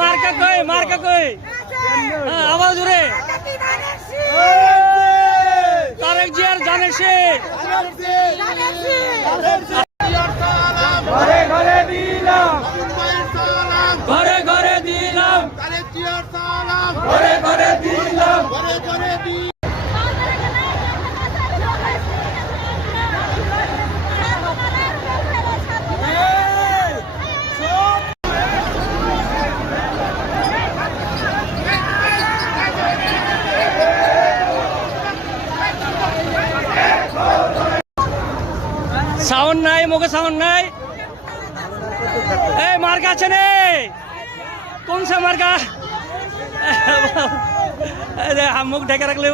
মার্কা কই আওয়াজ জোরে তারেক জিয়ার জানের শেখ ঘরে ঘরে দিলাম ঘরে ঘরে দিলাম ঘরে ঘরে দিলাম সাউন্ড নাই মুখে সাউন্ড নাই এই মার্কা আছে নে কোন সা মার্কা মুখ ঢেকে রাখলে